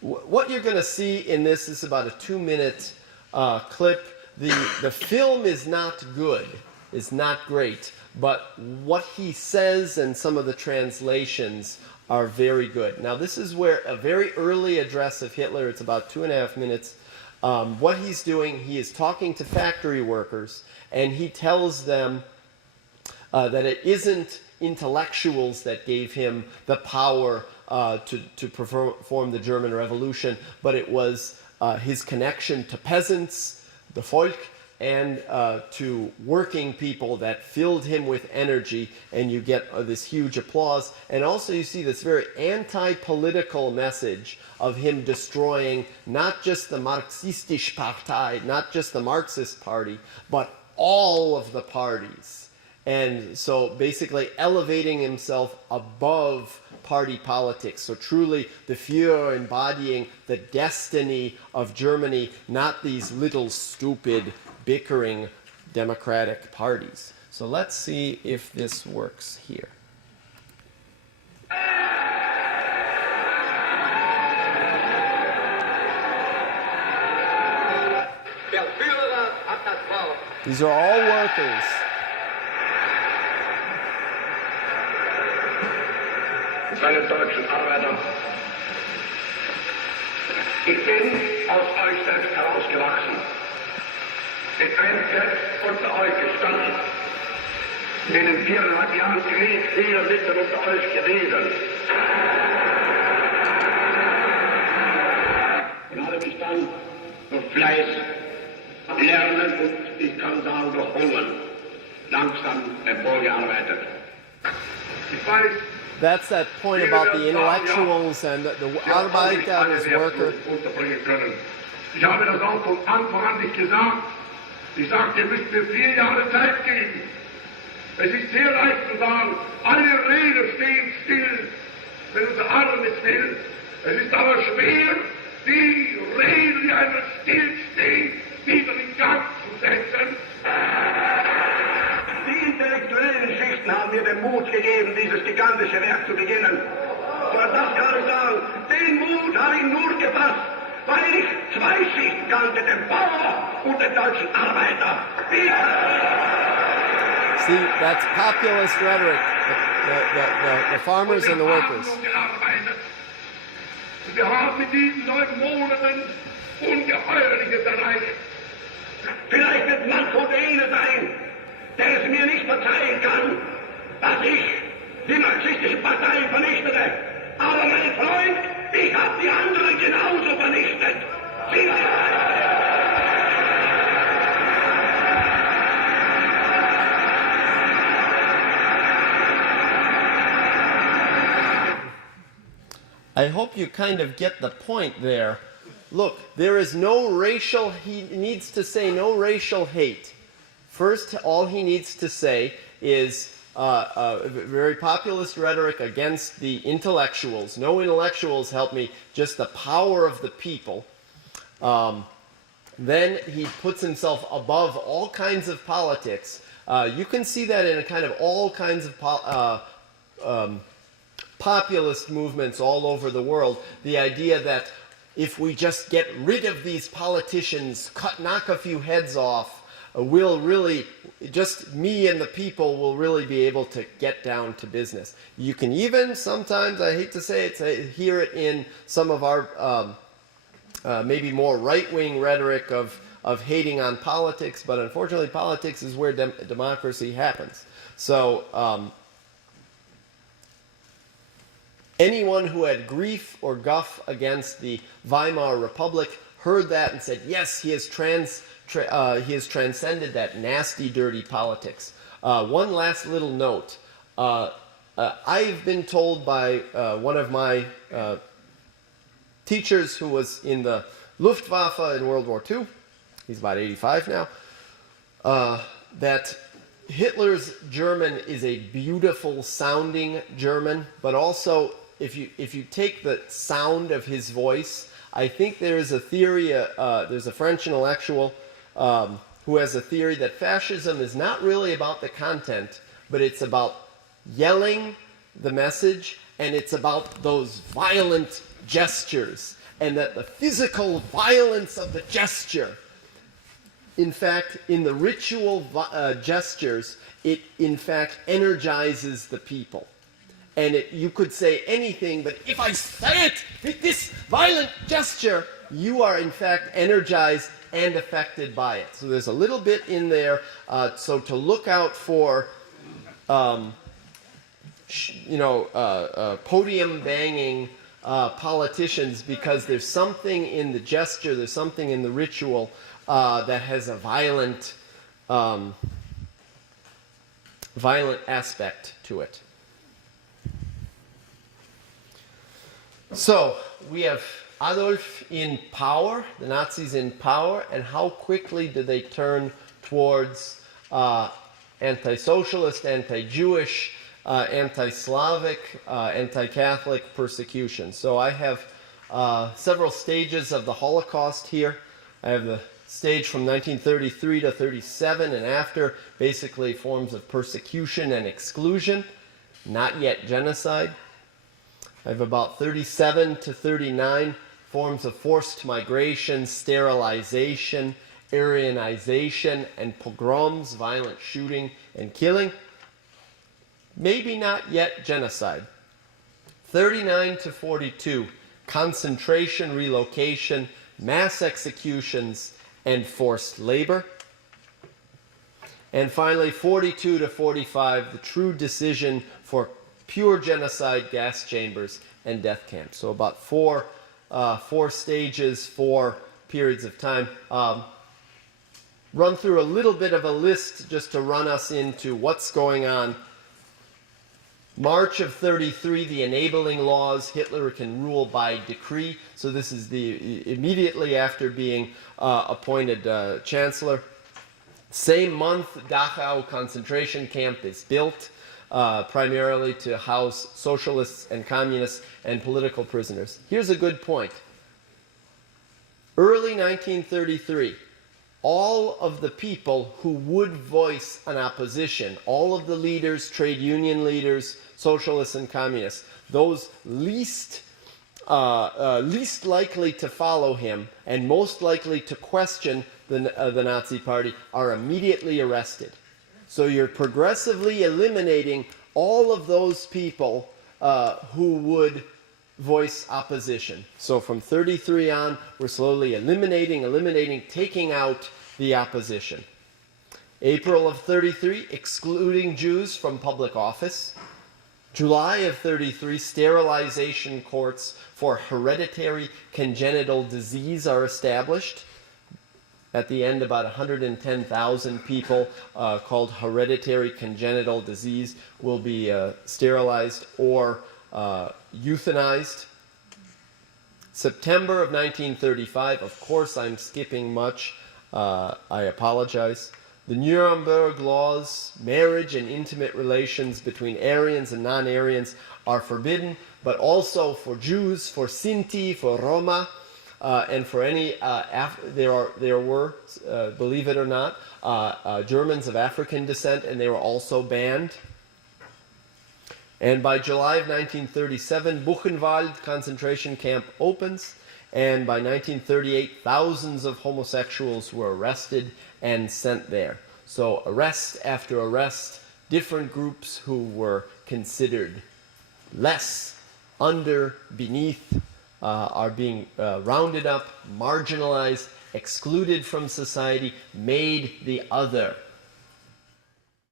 What you're gonna see in this is about a 2-minute clip. The film is not good, is not great, but what he says and some of the translations are very good. Now this is where a very early address of Hitler, it's about 2.5 minutes. What he's doing, he is talking to factory workers, and he tells them that it isn't intellectuals that gave him the power to perform the German Revolution, but it was his connection to peasants, the Volk, and to working people that filled him with energy, and you get this huge applause. And also you see this very anti-political message of him destroying not just the Marxistische Partei, not just the Marxist party, but all of the parties. And so basically elevating himself above party politics. So truly the Führer embodying the destiny of Germany, not these little stupid bickering democratic parties. So let's see if this works here. These are all workers. Meine deutschen Arbeiter, ich bin aus euch selbst herausgewachsen, getrennte unter euch gestanden, in den 4,5 Jahren Krieg hier mitten unter euch gewesen. Und habe mich dann durch Fleiß, Lernen und ich kann sagen durch Hungern langsam emporgearbeitet. Ich weiß, That's that point about the intellectuals and the Arbeiter as worker. Ich habe das auch von Anfang an nicht gesagt. Ich sagte, ihr müsst mir 4 Jahre Zeit geben. Es ist sehr leicht zu sagen, alle Räder stehen still, wenn unser Arm ist still. Es ist aber schwer, die Räder, die einmal stillstehen, wieder in Gang zu setzen. Die intellektuellen Schichten haben mir den Mut gegeben, dieses gigantische Werk zu beginnen. Und das kann ich sagen, den Mut habe ich nur gefasst, weil ich 2 Schichten kannte, den Bauer und den deutschen Arbeiter. See, that's populist rhetoric, the farmers and the workers. Wir haben in diesen 9 Monaten Ungeheuerliches erreicht. Vielleicht wird man von denen sein, der es mir nicht verzeihen kann, dass ich die marxistische Partei vernichtete. Aber mein Freund, ich habe die anderen genauso vernichtet. Sie I hope you kind of get the point there. Look, there is no racial, he needs to say no racial hate. First, all he needs to say is very populist rhetoric against the intellectuals. No intellectuals help me, just the power of the people. Then he puts himself above all kinds of politics. You can see that in a kind of all kinds of populist movements all over the world. The idea that if we just get rid of these politicians, knock a few heads off, we'll really, just me and the people will really be able to get down to business. You can even sometimes, I hate to say it, hear it in some of our maybe more right-wing rhetoric of hating on politics, but unfortunately politics is where democracy happens. So anyone who had grief or guff against the Weimar Republic heard that and said, yes, he has transcended that nasty, dirty politics. One last little note. I've been told by one of my teachers who was in the Luftwaffe in World War II, he's about 85 now, that Hitler's German is a beautiful sounding German, but also if you take the sound of his voice, I think there is a theory, there's a French intellectual who has a theory that fascism is not really about the content, but it's about yelling the message, and it's about those violent gestures, and that the physical violence of the gesture, in fact, in the ritual gestures, it in fact energizes the people. And you could say anything, but if I say it with this violent gesture, you are in fact energized and affected by it. So there's a little bit in there. So to look out for, podium banging politicians, because there's something in the gesture, there's something in the ritual that has a violent aspect to it. So we have Adolf in power, the Nazis in power, and how quickly do they turn towards anti-socialist, anti-Jewish, anti-Slavic, anti-Catholic persecution. So I have several stages of the Holocaust here. I have the stage from 1933 to 37 and after, basically forms of persecution and exclusion, not yet genocide. I have about 37 to 39 forms of forced migration, sterilization, Aryanization, and pogroms, violent shooting and killing. Maybe not yet genocide. 39 to 42, concentration, relocation, mass executions, and forced labor. And finally, 42 to 45, the true decision for pure genocide, gas chambers, and death camps. So about four stages, 4 periods of time. Run through a little bit of a list just to run us into what's going on. March of 33, the enabling laws. Hitler can rule by decree. So this is immediately after being appointed chancellor. Same month, Dachau concentration camp is built, primarily to house socialists and communists and political prisoners. Here's a good point. Early 1933, all of the people who would voice an opposition, all of the leaders, trade union leaders, socialists and communists, those least likely to follow him and most likely to question the Nazi Party are immediately arrested. So you're progressively eliminating all of those people who would voice opposition. So from 33 on, we're slowly eliminating, taking out the opposition. April of 33, excluding Jews from public office. July of 33, sterilization courts for hereditary congenital disease are established. At the end, about 110,000 people called hereditary congenital disease will be sterilized or euthanized. September of 1935, of course I'm skipping much, I apologize. The Nuremberg laws, marriage and intimate relations between Aryans and non-Aryans are forbidden, but also for Jews, for Sinti, for Roma, and for any, there were, believe it or not, Germans of African descent, and they were also banned. And by July of 1937, Buchenwald concentration camp opens, and by 1938, thousands of homosexuals were arrested and sent there. So arrest after arrest, different groups who were considered less, beneath, are being rounded up, marginalized, excluded from society, made the other.